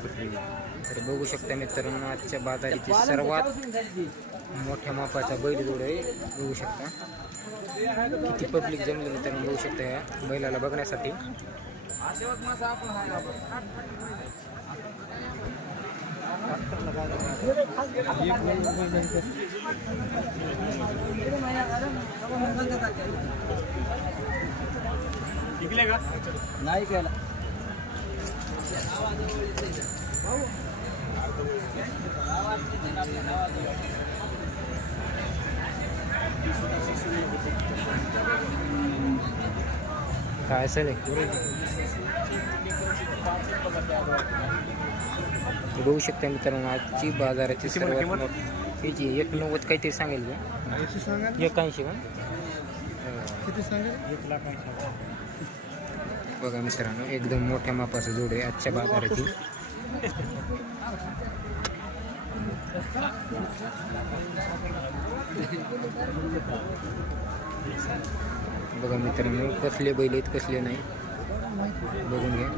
तर बघू शकता मित्रांनो आजच्या बाजाराची सर्वात मोठ्या मापाचा बैलजोड आहे. बघू शकता. किती पब्लिक जमली मित्रांनो बघू शकता या बैलाला बघण्यासाठी. नाही केला. काय असेल हे? ते बघू शकता मित्रांनो आजची बाजाराची सर्वात मोठी त्याची एक नव्वद काहीतरी सांगेल का? एक ऐंशी का? किती सांगा एक लाख बघा मित्रांनो एकदम मोठ्या मापाचं जोड आहे आजच्या बाजाराची. बघा मित्रांनो कसले बैल आहेत कसले नाही. बघून घ्या.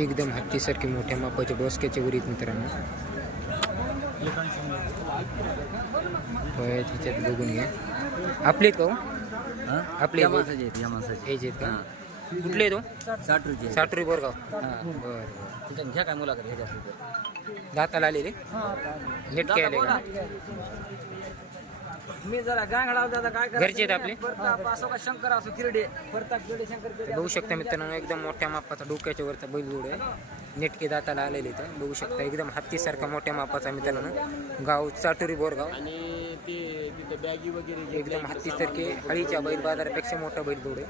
एकदम हत्तीसारखे मोठ्या मापाचे डोसक्याचे वर आहेत मित्रांनो. तिच्यात त्याच्यात बघून घ्या. आपले का हो? आपले या? माणसाचे आहेत या माणसाचे हेच आहेत का? कुठले आहे तो? साठ रुपये साठ रुपये बोरगाव हां बरं बरं. तिथं घ्या काय मुलाखत ह्याच्या सुद्धा दाताला आलेले? नेट काय आले का? मी जरा गांगडा दादा काय घरचे आहेत आपले? प्रताप असो का शंकर असो किरडे. प्रताप किरडे शंकर किरडे. बघू शकता मित्रांनो एकदम मोठ्या मापाचा डोक्याच्या वरचा बैलजोड आहे. नेटके दाताला आलेले तर बघू शकता एकदम हत्तीसारखा मोठ्या मापाचा मित्रांनो. गाव चाटोरी बोरगाव. आणि ते तिथे बॅगी वगैरे एकदम हत्तीसारखे हळीच्या बैल बाजारापेक्षा मोठा बैलजोड आहे.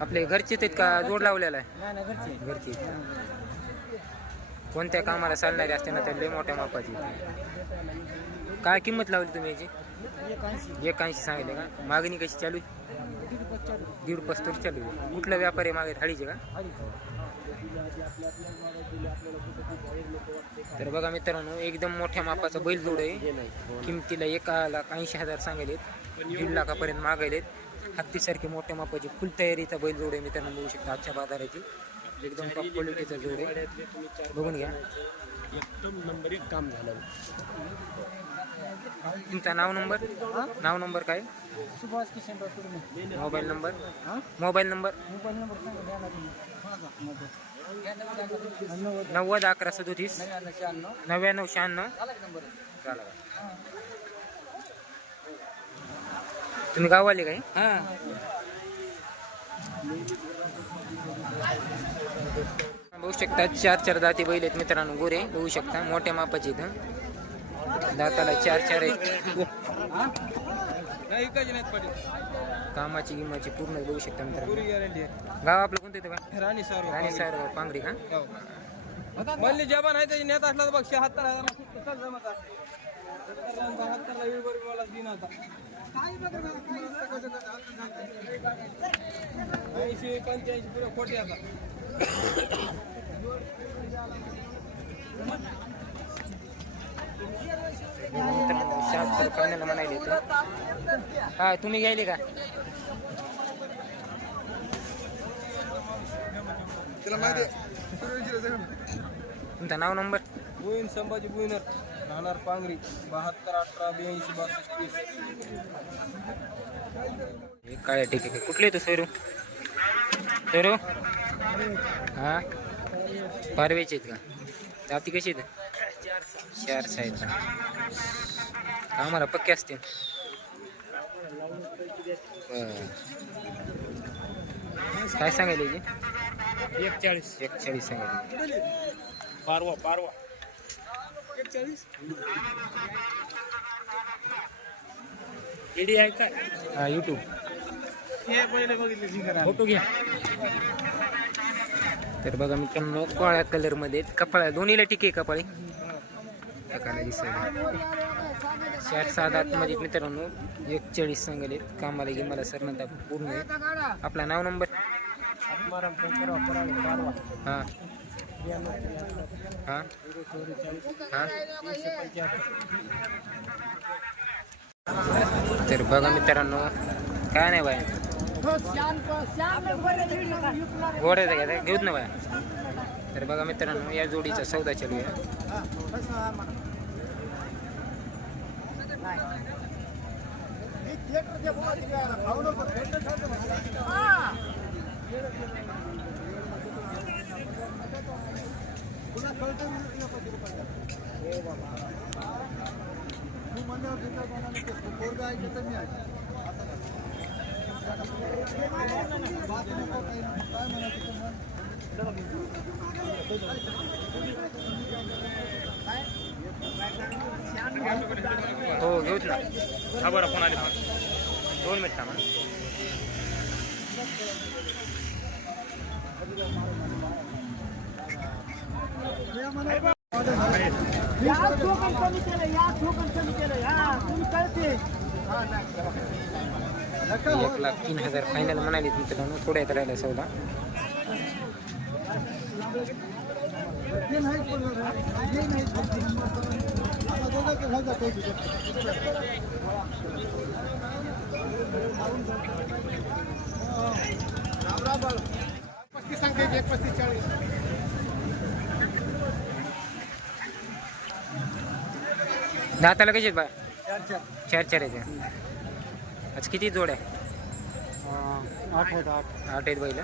आपले घरचेच आहेत का? जोड लावलेला आहे? नाही नाही घरचे घरची कोणत्या कामाला चालणारी असते ना तर लय मोठ्या मापाची. काय किंमत लावली तुम्ही याची? एक ऐंशी एक ऐंशी सांगितले का? मागणी कशी चालू आहे? दीड पस्तर चालू आहे. कुठला व्यापारी मागे? थाळीचे का? तर बघा मित्रांनो एकदम मोठ्या मापाचा बैल जोड आहे. किमतीला एका लाख ऐंशी हजार सांगेलेत दीड लाखापर्यंत मागायलेत. हत्तीसारखे मोठ्या मापाची फुल तयारीचा बैल जोड आहे मित्रांनो बघू शकता आजच्या बाजाराची. एकदम टॉप क्वालिटीचा जोड आहे. बघून घ्या. एकदम नंबर एक काम झालं. तुमचा नाव नंबर? नाव नंबर काय? Subhash Kishan mobile number? Mobile number? Mobile number सांगा नव्वद. अकरा सदोतीस नव्याण्णव शहाण्णव. तुम्ही गाववाले काय? बघू शकता चार चार दाती बैल आहेत मित्रांनो गोरे. बघू शकता मोठ्या मापाचे इथं दाताला चार चार आहेत. कामाची गिमाची पूर्ण बघू शकता मित्रांनो. आहे. गाव आपलं कोणतं येतं राणी सर राणी साहेब पांगडी का? म्हणली जबान आहे त्याची नेता असला तर बघ शहात्तर हजार जमत ऐंशी पंच्याऐंशी खोटे आता. मित्रांनो शहात्तर म्हणायले इथं हा तुम्ही घ्यायले का तुमचा नाव नंबर बुईन संभाजी बुईनर राहणार पांगरी बहात्तर अठरा ब्याऐंशी बासष्ट वीस काय काळ्या ठीक आहे कुठले येतो सैरू सैरू हा पारवेचे आहेत का? जाती कशी आहेत चार आहेत का आम्हाला पक्के असते काय सांगायला याची एकचाळीस. एकचाळीस सांगायला. पारवा पारवा. एकचाळीस? आहे काय? हा यूट्यूब हे पहिले बघितले फोटो घ्या तर बघा मित्रांनो काळ्या कलरमध्ये कपाळा दोन्हीला टिके कपाळी. प्रकारला दिसायला चार सात आतमध्ये मित्रांनो. एकचाळीस सांगले कामाला घे मला सर नंतर पूर्ण आपला नाव नंबर? हां. हां. हां. तर बघा मित्रांनो काय नाही बाय. गोड्याचा घ्या घेऊत ना बाय. तर बघा मित्रांनो या जोडीचा सौदा चालू आहे. हो घेऊच ना हा बरं फोन आले दोन मिनिट थांबा. एक लाख तीन हजार फायनल म्हणाले मित्रांनो थोड्यात राहिला सौदा. पस्तीस सांगते एक पस्तीस चाळीस दाताला कशी आहेत बा. चार चार. चार चार आहेत आज किती जोड आहे? आठ आहेत आठ. आठ आहेत बैल.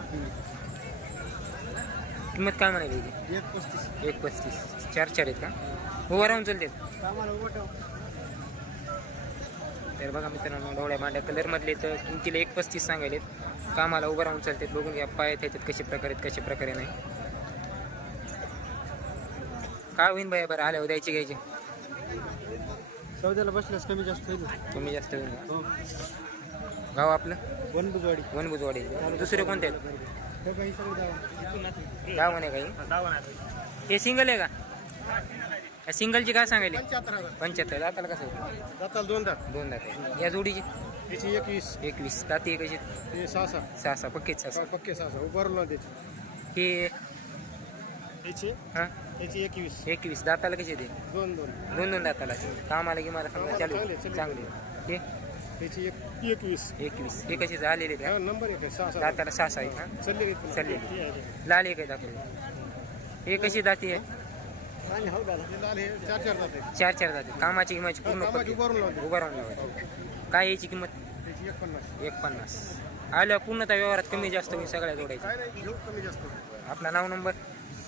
किंमत काय म्हणाली? एक पस्तीस. एक पस्तीस. चार चार आहेत का? उभं राहून चालते. तर बघा मित्रांनो डोळ्या मांड्या कलरमधले तर किमतीला एक पस्तीस सांगायलेत. कामाला उभं राहून चालतात बघून घ्या पाय त्याच्यात कसे प्रकारे कसे प्रकारे नाही. काय होईन बाया बरं आल्यावर द्यायचे घ्यायचे. सौद्याला बसल्यास कमी जास्त होईल. कमी जास्त होईल का? हो. गाव आपलं? वनबुजवाडी वनबुजवाडी दुसरे कोणते आहेत? हे काही सगळे गाव. म्हणे काही हे? सिंगल आहे का? सिंगलची काय सांगायली? पंच्याहत्तर हजार. पंच्याहत्तर. दाताला कसं आहे? जाताल दोन दात. दोन दात आहे. या जोडीची? त्याची एकवीस. एकवीस. दाती ते सहा सहा सहा सहा पक्केच सहा सहा पक्के सहा सहा उभारला त्याची. हे त्याची हां? त्याची एकवीस. एकवीस. दाताला कशी ते? दोन दोन. दोन दोन दाताला. कामाला की मला समजा चालू चांगले, हे? त्याची एक एकवीस. एकवीस. हे कसे झालेले का? हा नंबर एक आहे. सहा सहा दाताला सहा सहा आहेत हा चालले. लाल एक आहे दाखवली हे कशी दाती आहे? आणि हो दादा. ते लाल हे चार चार जाते चार चार दाती कामाची किंमत पूर्ण कामाची पक्की. उभारून लावते लावायची काय याची किंमत? त्याची एक पन्नास एक पन्नास आल्या पूर्णतः व्यवहारात कमी जास्त होईल सगळ्या जोडायची. काय नाही घेऊ कमी जास्त. आपला नाव नंबर?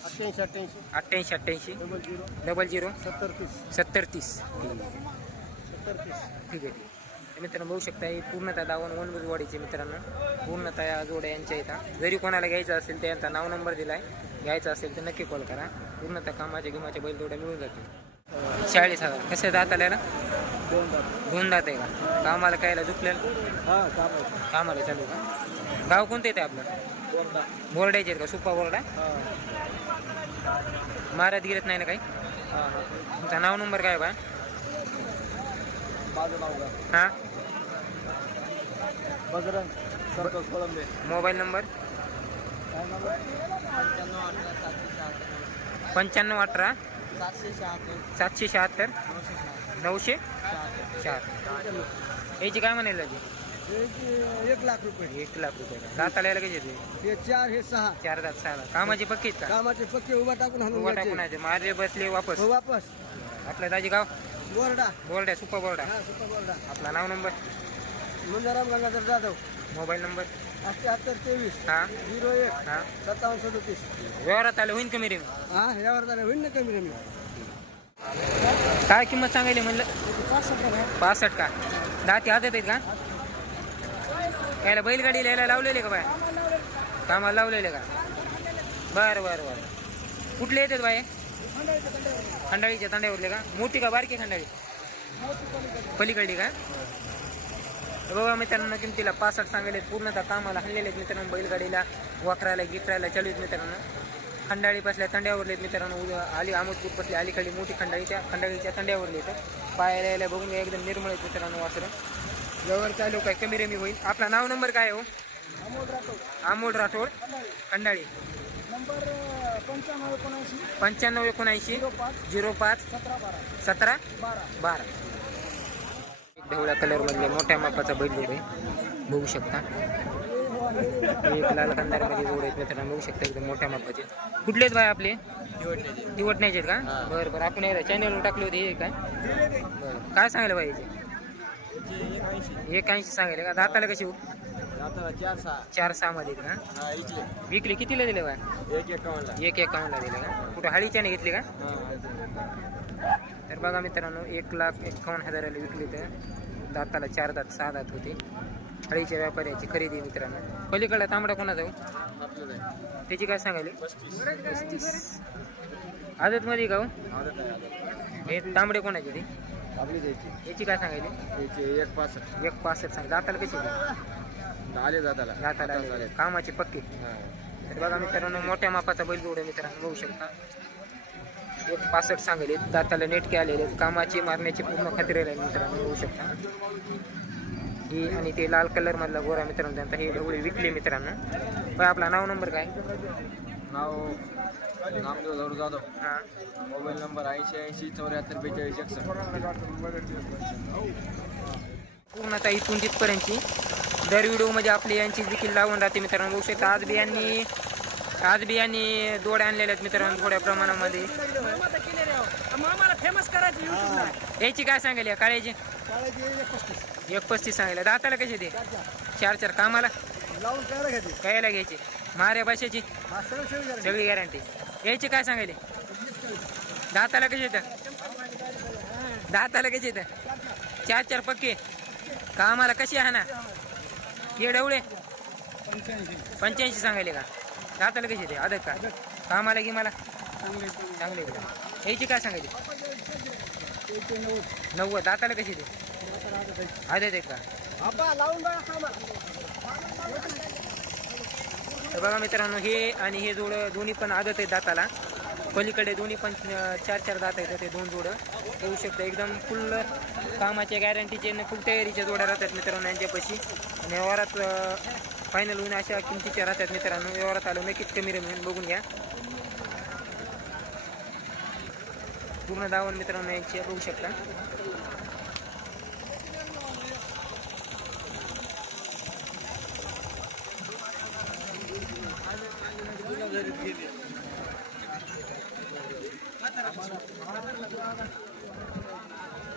अठ्ठ्याऐंशी अठ्ठ्याऐंशी. अठ्ठ्याऐंशी अठ्ठ्याऐंशी. Double zero. Double zero? सत्तर तीस. सत्तर तीस. सत्तर तीस. ठीक आहे आहे. तर मित्रांनो बघू शकता हे पूर्णतः दावण वनबुजवाडीचे मित्रांनो. पूर्णतः जोड्या यांच्या इथं. जरी कोणाला घ्यायचं असेल तर यांचा नाव नंबर दिलाय. घ्यायचा असेल तर नक्की कॉल करा. पूर्णतः कामाचे गिमाचे बैल जोड्या मिळून जातील. चाळीस हजार. कसे दात आले ना? दोन दात आहे का? कामाला कायला झुकले हा कामाला चालू का? गाव कोणतं येते आपलं? बोर्डायचे आहेत का? सुप्पा बोर्डा? मारत महाराज गिरत नाही ना काही? तुमचा नाव नंबर काय बा? हां? Bajrang mobile number? पंच्याण्णव अठरा. सातशे शहात्तर. सातशे शहात्तर. नऊशे शहात्तर. चार. याची काय म्हणाल त्याची एक लाख रुपये. एक लाख रुपये दाताला यायला कशी येते हे चार हे सहा. चार दात सहा कामाची पक्कीच का? कामाचे पक्के उभा टाकून हाणून उभा घ्यायचे. टाकून आहे मारले बसले वापस. हो वापस. आपलं दाजी गाव? बोर्डा. बोर्डा सुप्पा बोर्डा. हा सुपर बोर्डा. आपला नाव number? Mandaram Gangadhar Jadhav. Mobile number? अठ्ठ्याहत्तर तेवीस. हां. झिरो एक. हां. सत्तावन्न सदतीस. व्यवहारात आलं होईन कमी रे हा यावर झालं होईल ना कमी कमी काय किंमत सांगायली म्हणलं? पासष्ट का? दाती हातात आहेत का? यायला बैलगाडीला यायला लावलेले का बाय? कामाला लावलेले का? बरं बरं बरं. कुठले येतात बाय? खंडाळीच्या तांड्यावरले का? मोठी का बारकी खंडाळी? पलीकडली का? बघा मित्रांनो किमतीला पासष्ट सांगेल पूर्णतः कामाला हल्लेले आहेत मित्रांनो बैलगाडीला वाकरायला गिकरायला चालू आहेत मित्रांनो. खंडाळी पासल्या तंड्यावरले आहेत मित्रांनो. आली अहमदपूर पासली अलीकडे मोठी खंडाळी त्या खंडाळीच्या तंड्यावरले येतं पायाला यायला बघून एकदम निर्मळ आहेत मित्रांनो वासरं. जवळ चालू काय कमी रमी होईल? आपला नाव नंबर काय हो? अमोल राठोड. खंडाळी. नंबर पंच्याण्णव एकोणऐंशी. पंच्याण्णव एकोणऐंशी. झिरो पाच. सतरा बारा. सतरा? बारा. ढवळ्या कलरमधले मोठ्या मापाचा बैल जोड आहे बघू शकता. एक लाल कंदारमध्ये जोड आहेत मित्रांनो बघू शकता एकदम मोठ्या मापाचे. कुठलेच बाय आपले? दिवटण्याचे आहेत का? बरं बरं. आपण एकदा चॅनलवर टाकले होते हे काय? बरं. काय सांगायला पाहिजे एक ऐंशी. सांगायला का? दाताला कशी हो? चार सहा. मध्ये का? हा विकली कितीला दिले बा एक एकावन्नला. एक एकावन्नला दिले का? कुठं हाळीच्याने घेतली का? तर बघा मित्रांनो एक लाख एकावन्न हजाराला विकली तर दाताला चार दात सहा दात होते. हळीच्या व्यापाऱ्याची खरेदी मित्रांनो. पलीकडला तांबडा कोणा जाऊ? त्याची काय सांगायली? पस्तीस. आदतमध्ये का हो? आदत आदत हे तांबडे कोणाचे ते? आपली द्यायची याची काय सांगायची एक पासष्ट एक पासष्ट सांग. दाताला कशी आले जाताला दाताला कामाचे पक्के. तर बघा मित्रांनो मोठ्या मापाचा बैल जोड मित्रांनो बघू शकता. एक पासष्ट सांगेल दाताला नेटके आलेले आहेत. कामाची मारण्याची पूर्ण खात्री आहे मित्रांनो बघू शकता. ही आणि ते लाल कलर मधला गोरा मित्रांनो त्यांचा. हे ढवळे विकले मित्रांनो. पण आपला नाव नंबर काय? नाव नामदेव धरू जाधव. हा. मोबाईल नंबर ऐंशी ऐंशी चौऱ्याहत्तर बेचाळीस एकसष्ट. पूर्णतः इथून तिथपर्यंतची दर व्हिडिओमध्ये आपली यांची देखील लावून राहते मित्रांनो. बघू शकता आज बी यांनी आज बी यांनी दोड्या आणलेल्या आहेत मित्रांनो थोड्या प्रमाणामध्ये. आम्हाला फेमस याची काय सांगेल या काळ्याची? एक पस्तीस सांगायला. दाताला कशी ते? चार चार. कामाला? लावून घ्यायचे कायला घ्यायची? माऱ्या भाषेची सगळी गॅरंटी यायची काय सांगायले? दाताला कशी येतं दाताला कशी येतं चार चार पक्के. कामाला कशी आहे ना? ये डवळे पंच्याऐंशी सांगायले का? दाताला कशी येते? आदत का कामाला की मला चांगले का? याची काय सांगायची? नव्वद. दाताला कशी येते? आदत आहे. का? कामा तर बघा मित्रांनो हे आणि हे जोड दोन्ही पण आदत आहेत दाताला. पलीकडे दोन्ही पण चार चार दात आहेत ते दोन जोडं. होऊ शकतं. एकदम फुल कामाच्या गॅरंटीचे फुल तयारीच्या जोड्या राहतात मित्रांनो यांच्यापाशी. आणि व्यवहारात फायनल होऊन अशा किमतीच्या राहतात मित्रांनो. व्यवहारात आलो नक्कीच कमी रमेल बघून घ्या. पूर्ण दावण मित्रांनो यांची बघू शकता.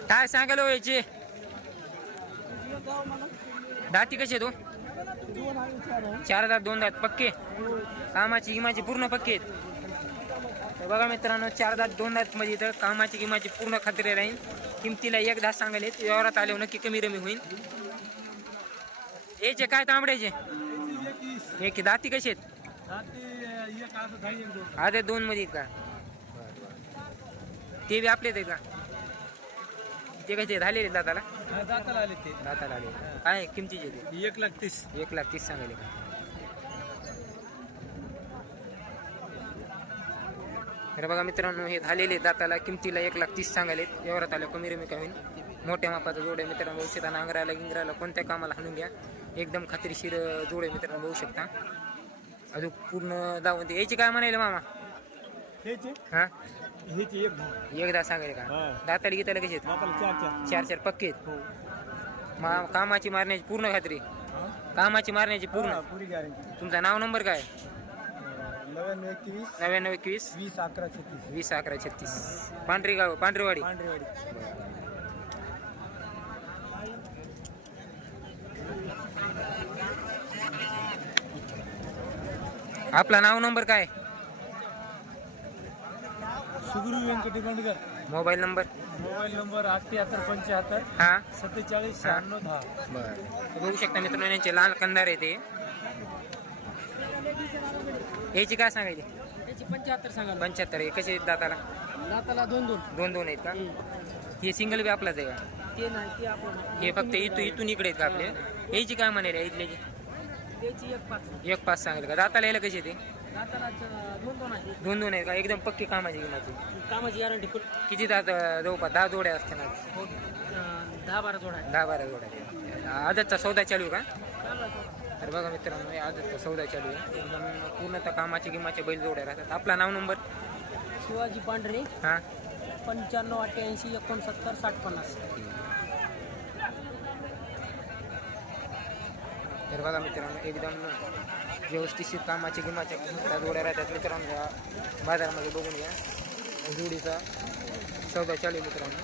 काय सांगायला हो याची? दाती कशी आहे तो? चार दात दोन दात पक्के. कामाची किमाची पूर्ण पक्के आहेत. बघा मित्रांनो चार दात दोन दात मध्ये तर कामाची किमाची पूर्ण खात्री राहील. किमतीला एक दात सांगायले व्यवहारात आले नक्की कमी रमी होईल. याचे काय तांबड्याचे? एक दाती कशी आहेत? आधे दोन मध्ये का? ते बी आपले आहे का? ते कसे झालेले दादाला दाताला आले ते. दाताला आले. काय किमतीचे ते? एक लाख तीस. एक लाख तीस सांगायले का? तर बघा मित्रांनो हे झालेले दाताला किमतीला एक लाख तीस सांगायले एवढ्यात आलं कमी रमी होईल. मोठ्या मापाचा जोड आहे मित्रांनो. बघू शकता नांगराला गिंगराला कोणत्या कामाला हाणून घ्या. एकदम खात्रीशीर जोड आहे मित्रांनो बघू शकता. अजून पूर्ण दावून ते. याची काय म्हणाले मामा? हा? एक दहा एकदा सांगायले का? हा. दाताला गीताला कसे आहेत? दाताला चार चार. चार चार पक्के आहेत? हो. मा कामाची मारण्याची पूर्ण खात्री? कामाची मारण्याची पूर्ण? पुरी गॅरंटी तुमचा नाव नंबर काय? नव्याण्णव एकवीस. नव्याण्णव एकवीस. वीस अकरा छत्तीस. वीस अकरा छत्तीस. पांढरी गाव पांढरीवाडी. पांढरेवाडी. आपला नाव नंबर काय? Suguru Vyankati Bandkar mobile number? Mobile number अठ्ठ्याहत्तर पंच्याहत्तर हा. सत्तेचाळीस शहाण्णव दहा. बर. बघू शकता मित्रांनो यांचे लाल कंदार आहे ते. याची काय सांगायची? याची पंच्याहत्तर सांगा पंच्याहत्तर आहे. कसे आहेत दाताला? दाताला दोन दोन. दोन दोन आहेत का? हे सिंगल बी आपलाच आहे का? ते नाही ते आपण हे फक्त इथून इथून इकडे आहेत का आपले? याची काय म्हणाले इथल्याची त्याची एक पाच. एक पाच सांगेल का? दाताला यायला कशी ते? दातालाच दोन दोन आहे दोन दोन आहेत का? एकदम पक्की कामाची किंमत कामाची गॅरंटी फुल. किती दात जवळपास दहा जोड्या असते ना हो दहा बारा जोड आहे दहा बारा जोड्या आदतचा सौदा चालू आहे का? तर बघा मित्रांनो हे आदतचा सौदा चालू आहे. एकदम पूर्णतः कामाची किंमाचे बैल जोड्या राहतात. आपला नाव नंबर? शिवाजी पांढरे हां? पंच्याण्णव अठ्ठ्याऐंशी एकोणसत्तर साठ पन्नास. तर बघा मित्रांनो एकदम व्यवस्थित कामाच्या किंमाच्या त्या जोड्या राहतात मित्रांनो. या बाजारामध्ये बघून घ्या. जोडीचा सौदा चालू मित्रांनो.